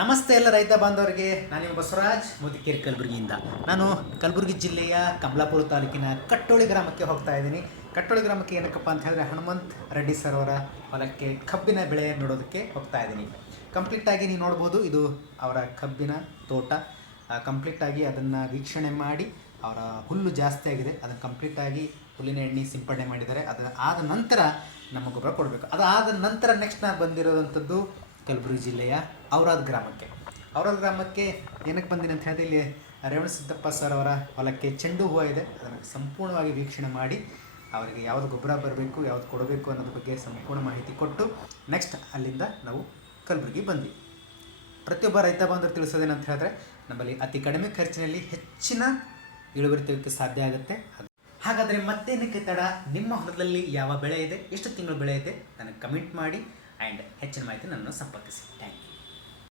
ನಮಸ್ತೆ ಎಲ್ಲ ರೈತ ಬಾಂಧವರಿಗೆ. ನಾನು ನಿಮ್ಮ ಬಸವರಾಜ್ ಮುದಿಕೇರಿ ಕಲಬುರಗಿಯಿಂದ. ನಾನು ಕಲಬುರಗಿ ಜಿಲ್ಲೆಯ ಕಮಲಾಪುರ ತಾಲೂಕಿನ ಕಟ್ಟೋಳಿ ಗ್ರಾಮಕ್ಕೆ ಹೋಗ್ತಾ ಇದ್ದೀನಿ. ಕಟ್ಟೋಳಿ ಗ್ರಾಮಕ್ಕೆ ಏನಕ್ಕಪ್ಪ ಅಂತ ಹೇಳಿದ್ರೆ ಹನುಮಂತ್ ರೆಡ್ಡಿ ಸರ್ ಅವರ ಹೊಲಕ್ಕೆ ಕಬ್ಬಿನ ಬೆಳೆ ನೋಡೋದಕ್ಕೆ ಹೋಗ್ತಾ ಇದ್ದೀನಿ. ಕಂಪ್ಲೀಟಾಗಿ ನೀವು ನೋಡ್ಬೋದು, ಇದು ಅವರ ಕಬ್ಬಿನ ತೋಟ. ಕಂಪ್ಲೀಟಾಗಿ ಅದನ್ನು ವೀಕ್ಷಣೆ ಮಾಡಿ, ಅವರ ಹುಲ್ಲು ಜಾಸ್ತಿ ಆಗಿದೆ, ಅದನ್ನು ಕಂಪ್ಲೀಟಾಗಿ ಹುಲ್ಲಿನ ಎಣ್ಣೆ ಸಿಂಪಡಣೆ ಮಾಡಿದ್ದಾರೆ. ಆದ ನಂತರ ನಮ್ಮ ಗೊಬ್ಬರ ಕೊಡಬೇಕು. ಅದಾದ ನಂತರ ನೆಕ್ಸ್ಟ್ ನಾನು ಬಂದಿರೋದಂಥದ್ದು ಕಲಬುರಗಿ ಜಿಲ್ಲೆಯ ಔರಾದ್ ಗ್ರಾಮಕ್ಕೆ ಏನಕ್ಕೆ ಬಂದಿನಿ ಅಂತ ಹೇಳಿದ್ರೆ, ಇಲ್ಲಿ ರೇವಣಸಿದ್ದಪ್ಪ ಸರ್ ಅವರ ಹೊಲಕ್ಕೆ ಚೆಂಡು ಹೂವು ಇದೆ. ಅದನ್ನು ಸಂಪೂರ್ಣವಾಗಿ ವೀಕ್ಷಣೆ ಮಾಡಿ ಅವರಿಗೆ ಯಾವುದು ಗೊಬ್ಬರ ಬರಬೇಕು, ಯಾವುದು ಕೊಡಬೇಕು ಅನ್ನೋದ್ರ ಬಗ್ಗೆ ಸಂಪೂರ್ಣ ಮಾಹಿತಿ ಕೊಟ್ಟು ನೆಕ್ಸ್ಟ್ ಅಲ್ಲಿಂದ ನಾವು ಕಲಬುರಗಿ ಬಂದ್ವಿ. ಪ್ರತಿಯೊಬ್ಬ ರೈತ ಬಾಂಧವರು ತಿಳಿಸೋದೇನಂತ ಹೇಳಿದ್ರೆ, ನಮ್ಮಲ್ಲಿ ಅತಿ ಕಡಿಮೆ ಖರ್ಚಿನಲ್ಲಿ ಹೆಚ್ಚಿನ ಇಳುವರಿ ತೆಗೆಯೋಕ್ಕೆ ಸಾಧ್ಯ ಆಗುತ್ತೆ. ಹಾಗಾದರೆ ಮತ್ತೇನಕ್ಕೆ ತಡ? ನಿಮ್ಮ ಹೊಲದಲ್ಲಿ ಯಾವ ಬೆಳೆ ಇದೆ, ಎಷ್ಟು ತಿಂಗಳು ಬೆಳೆ ಇದೆ, ನನಗೆ ಕಮೆಂಟ್ ಮಾಡಿ ಆ್ಯಂಡ್ ಹೆಚ್ಚಿನ ಮಾಹಿತಿ ನನ್ನನ್ನು ಸಂಪರ್ಕಿಸಿ. Thank you.